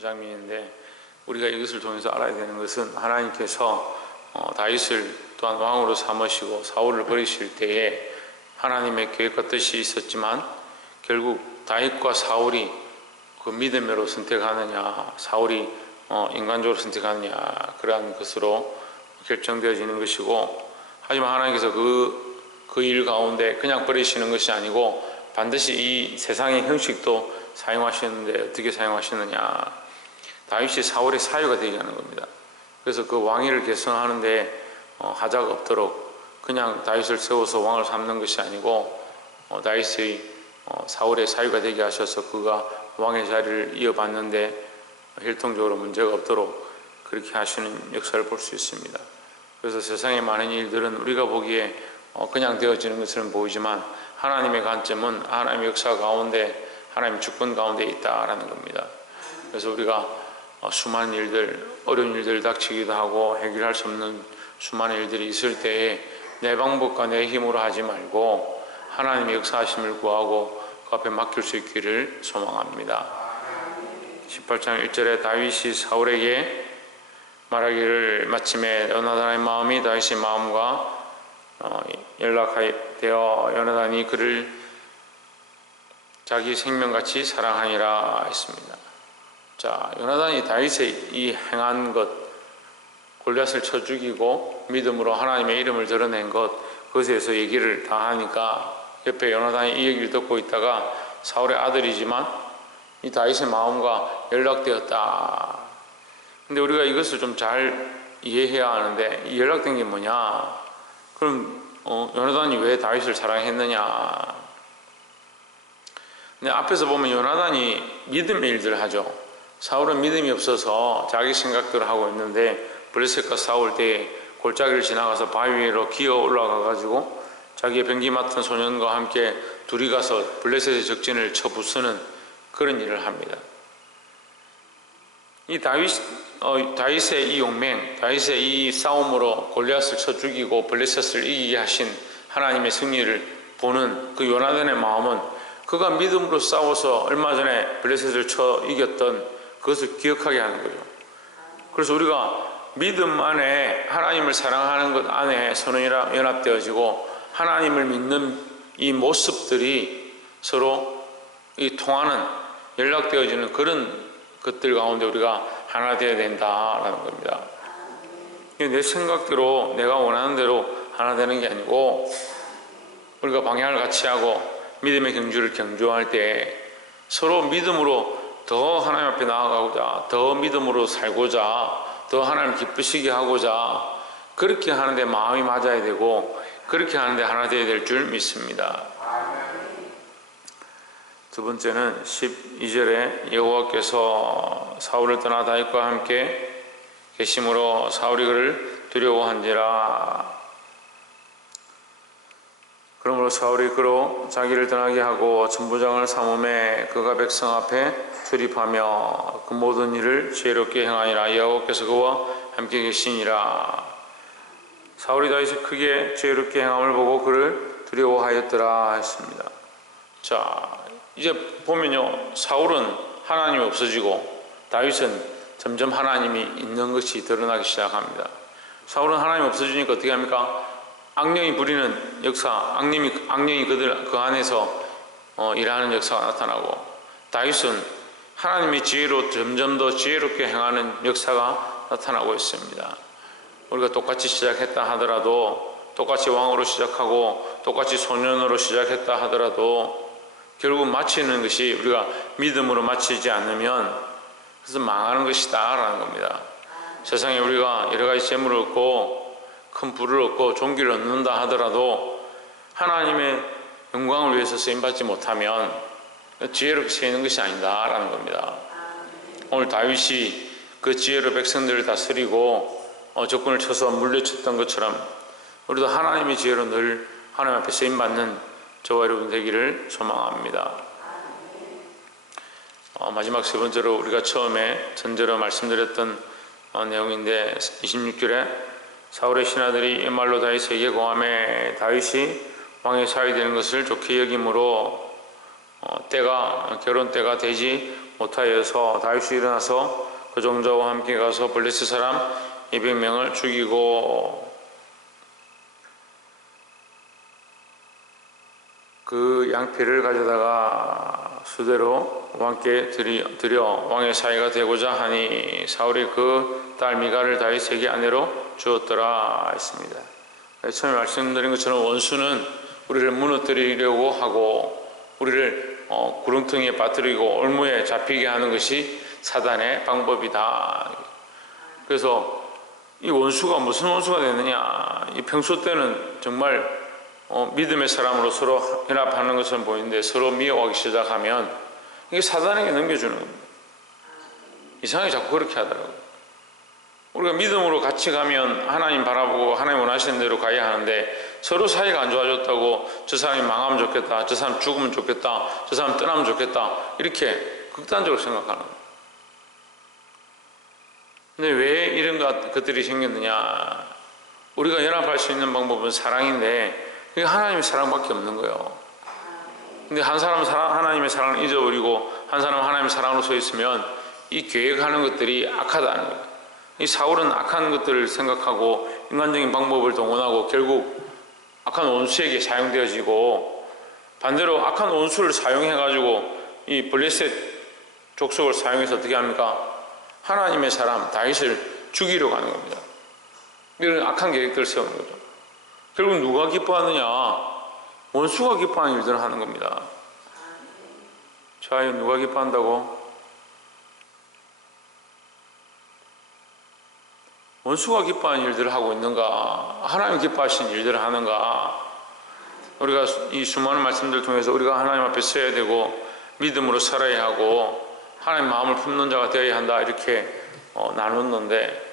장면인데 우리가 이것을 통해서 알아야 되는 것은 하나님께서 어, 다윗을 또한 왕으로 삼으시고 사울을 버리실 때에 하나님의 계획과 뜻이 있었지만 결국 다윗과 사울이 그 믿음으로 선택하느냐 사울이 어, 인간적으로 선택하느냐 그러한 것으로 결정되어지는 것이고 하지만 하나님께서 그 그 일 가운데 그냥 버리시는 것이 아니고 반드시 이 세상의 형식도 사용하시는데 어떻게 사용하시느냐 다윗이 사울의 사유가 되게 하는 겁니다. 그래서 그 왕위를 개선하는데 어, 하자가 없도록 그냥 다윗을 세워서 왕을 삼는 것이 아니고 어, 다윗의 어, 사울의 사유가 되게 하셔서 그가 왕의 자리를 이어받는데 혈통적으로 문제가 없도록 그렇게 하시는 역사를 볼 수 있습니다. 그래서 세상의 많은 일들은 우리가 보기에 어, 그냥 되어지는 것처럼 보이지만 하나님의 관점은 하나님의 역사 가운데 하나님의 주권 가운데 있다라는 겁니다. 그래서 우리가 어, 수많은 일들, 어려운 일들 닥치기도 하고 해결할 수 없는 수많은 일들이 있을 때에 내 방법과 내 힘으로 하지 말고 하나님의 역사하심을 구하고 그 앞에 맡길 수 있기를 소망합니다. 18장 1절에 다윗이 사울에게 말하기를 마침에 요나단의 마음이 다윗의 마음과 어, 연락되어 요나단이 그를 자기 생명같이 사랑하니라 했습니다. 자, 요나단이 다윗의 이 행한 것, 골리앗을 쳐 죽이고 믿음으로 하나님의 이름을 드러낸 것, 그것에 대해서 얘기를 다 하니까 옆에 요나단이 이 얘기를 듣고 있다가 사울의 아들이지만 이 다윗의 마음과 연락되었다. 근데 우리가 이것을 좀 잘 이해해야 하는데 이 연락된 게 뭐냐? 그럼 어, 요나단이 왜 다윗을 사랑했느냐? 근데 앞에서 보면 요나단이 믿음의 일들을 하죠. 사울은 믿음이 없어서 자기 생각들을 하고 있는데 블레셋과 싸울 때 골짜기를 지나가서 바위 위로 기어 올라가 가지고 자기의 병기 맡은 소년과 함께 둘이 가서 블레셋의 적진을 쳐 부수는 그런 일을 합니다. 이 다윗 어, 다윗의 이 용맹, 다윗의 이 싸움으로 골리앗을 쳐 죽이고 블레셋을 이기게 하신 하나님의 승리를 보는 그 요나단의 마음은 그가 믿음으로 싸워서 얼마 전에 블레셋을 쳐 이겼던 그것을 기억하게 하는 거죠. 그래서 우리가 믿음 안에 하나님을 사랑하는 것 안에 선언이랑 연합되어지고 하나님을 믿는 이 모습들이 서로 이 통하는 연락되어지는 그런 것들 가운데 우리가 하나 되어야 된다라는 겁니다. 내 생각대로 내가 원하는 대로 하나 되는 게 아니고 우리가 방향을 같이 하고 믿음의 경주를 경주할 때 서로 믿음으로 더 하나님 앞에 나아가고자 더 믿음으로 살고자 더 하나님 기쁘시게 하고자 그렇게 하는데 마음이 맞아야 되고 그렇게 하는데 하나 되어야 될 줄 믿습니다. 두 번째는 12절에 여호와께서 사울을 떠나 다윗과 함께 계심으로 사울이 그를 두려워한지라 그러므로 사울이 그로 자기를 떠나게 하고 전부장을 삼음에 그가 백성 앞에 출입하며 그 모든 일을 지혜롭게 행하니라 여호와께서 그와 함께 계시니라 사울이 다윗이 크게 지혜롭게 행함을 보고 그를 두려워하였더라 했습니다. 자 이제 보면요 사울은 하나님이 없어지고 다윗은 점점 하나님이 있는 것이 드러나기 시작합니다. 사울은 하나님 없어지니까 어떻게 합니까? 악령이 부리는 역사, 악령이 악령이 그들 그 안에서 어, 일하는 역사가 나타나고 다윗은 하나님의 지혜로 점점 더 지혜롭게 행하는 역사가 나타나고 있습니다. 우리가 똑같이 시작했다 하더라도 똑같이 왕으로 시작하고 똑같이 소년으로 시작했다 하더라도 결국 마치는 것이 우리가 믿음으로 마치지 않으면 그래서 망하는 것이다 라는 겁니다. 세상에 우리가 여러 가지 재물을 얻고 큰 부를 얻고 종기를 얻는다 하더라도 하나님의 영광을 위해서 쓰임받지 못하면 지혜롭게 세는 것이 아니다라는 겁니다. 오늘 다윗이 그 지혜로 백성들을 다스리고 어, 적군을 쳐서 물려쳤던 것처럼 우리도 하나님의 지혜로 늘 하나님 앞에 쓰임 받는 저와 여러분 되기를 소망합니다. 어, 마지막 세 번째로 우리가 처음에 전제로 말씀드렸던 어, 내용인데 26절에 사울의 신하들이 이 말로 다윗에게 고함해 다윗이 왕의 사위 되는 것을 좋게 여김으로 어, 때가 결혼 때가 되지 못하여서 다윗이 일어나서 그 종자와 함께 가서 블레셋 사람 200명을 죽이고 그 양피를 가져다가 수대로 왕께 드려 왕의 사이가 되고자 하니 사울이 그 딸 미가를 다윗에게 아내로 주었더라 했습니다. 처음에 말씀드린 것처럼 원수는 우리를 무너뜨리려고 하고 우리를 어, 구렁텅이에 빠뜨리고 올무에 잡히게 하는 것이 사단의 방법이다. 그래서 이 원수가 무슨 원수가 되느냐? 이 평소 때는 정말 어, 믿음의 사람으로 서로 연합하는 것처럼 보이는데 서로 미워하기 시작하면 이게 사단에게 넘겨주는 겁니다. 이상하게 자꾸 그렇게 하더라고요. 우리가 믿음으로 같이 가면 하나님 바라보고 하나님 원하시는 대로 가야 하는데 서로 사이가 안 좋아졌다고 저 사람이 망하면 좋겠다, 저 사람 죽으면 좋겠다, 저 사람 떠나면 좋겠다 이렇게 극단적으로 생각하는 거예요. 근데 왜 이런 것- 것들이 생겼느냐? 우리가 연합할 수 있는 방법은 사랑인데 그게 하나님의 사랑밖에 없는 거예요. 근데 한 사람은 사랑- 하나님의 사랑을 잊어버리고 한 사람은 하나님의 사랑으로 서 있으면 이 계획하는 것들이 악하다는 거예요. 이 사울은 악한 것들을 생각하고 인간적인 방법을 동원하고 결국 악한 원수에게 사용되어지고 반대로 악한 원수를 사용해가지고 이 블레셋 족속을 사용해서 어떻게 합니까? 하나님의 사람 다윗을 죽이려고 하는 겁니다. 이런 악한 계획들을 세우는 거죠. 결국 누가 기뻐하느냐? 원수가 기뻐하는 일들을 하는 겁니다. 자, 이 누가 기뻐한다고? 원수가 기뻐하는 일들을 하고 있는가? 하나님 기뻐하시는 일들을 하는가? 우리가 이 수많은 말씀들 통해서 우리가 하나님 앞에 서야 되고 믿음으로 살아야 하고 하나님 마음을 품는 자가 되어야 한다 이렇게 어, 나눴는데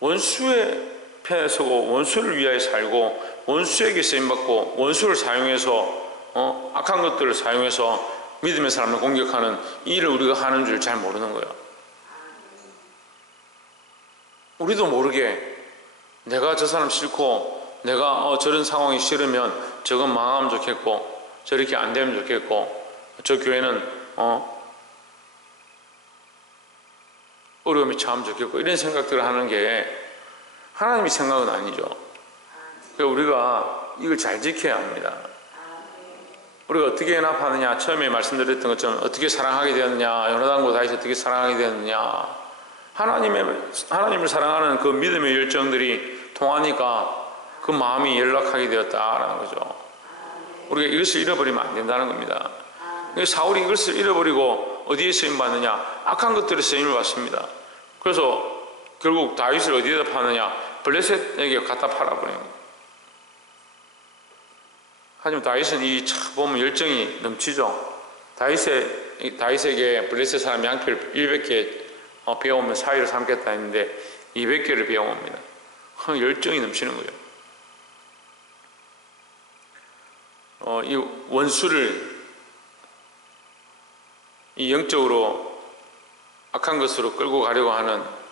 원수의 편에 서고 원수를 위하여 살고 원수에게 쓰임 받고 원수를 사용해서 어, 악한 것들을 사용해서 믿음의 사람을 공격하는 이 일을 우리가 하는 줄 잘 모르는 거예요. 우리도 모르게 내가 저 사람 싫고 내가 어, 저런 상황이 싫으면 저건 망하면 좋겠고 저렇게 안 되면 좋겠고 저 교회는 어, 어려움이 처하면 좋겠고 이런 생각들을 하는 게 하나님의 생각은 아니죠. 그러니까 우리가 이걸 잘 지켜야 합니다. 우리가 어떻게 연합하느냐 처음에 말씀드렸던 것처럼 어떻게 사랑하게 되었느냐 요나단과 다윗이 어떻게 사랑하게 되었느냐 하나님의 하나님을 사랑하는 그 믿음의 열정들이 통하니까 그 마음이 연락하게 되었다라는 거죠. 우리가 이것을 잃어버리면 안 된다는 겁니다. 사울이 이것을 잃어버리고 어디에 쓰임 받느냐? 악한 것들에 쓰임을 받습니다. 그래서 결국 다윗을 어디에다 파느냐? 블레셋에게 갖다 거예요. 하지만 다윗은 이참 보면 열정이 넘치죠. 다윗의 다윗에게 블레셋 사람 양피를 100개 어, 배우면 사위를 삼겠다 했는데 200개를 배워옵니다. 열정이 넘치는 거예요. 어, 이 원수를 이 영적으로 악한 것으로 끌고 가려고 하는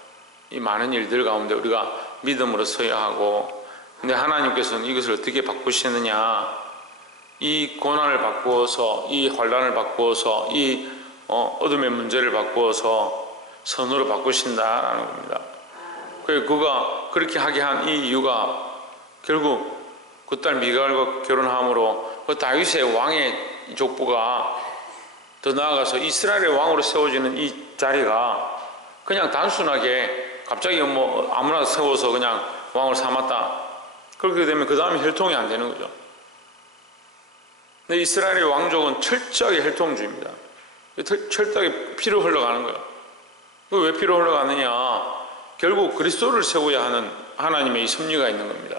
이 많은 일들 가운데 우리가 믿음으로 서야 하고 근데 하나님께서는 이것을 어떻게 바꾸시느냐 이 고난을 바꾸어서 이 환란을 바꾸어서 이 어, 어둠의 문제를 바꾸어서 선으로 바꾸신다라는 겁니다. 그 그가 그렇게 하게 한 이 이유가 결국 그 딸 미갈과 결혼함으로 그 다윗의 왕의 족보가 더 나아가서 이스라엘의 왕으로 세워지는 이 자리가 그냥 단순하게 갑자기 뭐 아무나 세워서 그냥 왕을 삼았다. 그렇게 되면 그 다음에 혈통이 안 되는 거죠. 근데 이스라엘의 왕족은 철저하게 혈통주의입니다. 철저하게 피로 흘러가는 거예요. 왜 피로 흘러가느냐? 결국 그리스도를 세워야 하는 하나님의 이 섭리가 있는 겁니다.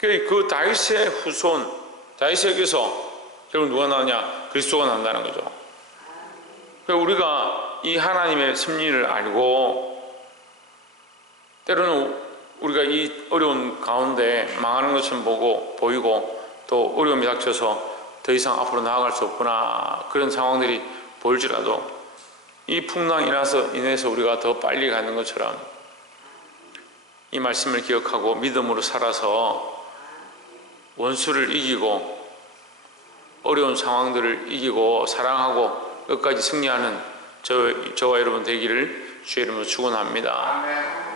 그 다윗의 후손, 다윗에게서 결국 누가 나느냐? 그리스도가 난다는 거죠. 우리가 이 하나님의 섭리를 알고 때로는 우리가 이 어려운 가운데 망하는 것을 보고 보이고 또 어려움이 닥쳐서 더 이상 앞으로 나아갈 수 없구나 그런 상황들이 보일지라도 이 풍랑이 나서 인해서 우리가 더 빨리 가는 것처럼 이 말씀을 기억하고 믿음으로 살아서 원수를 이기고 어려운 상황들을 이기고 사랑하고 끝까지 승리하는 저, 저와 여러분 되기를 주의 이름으로 축원합니다.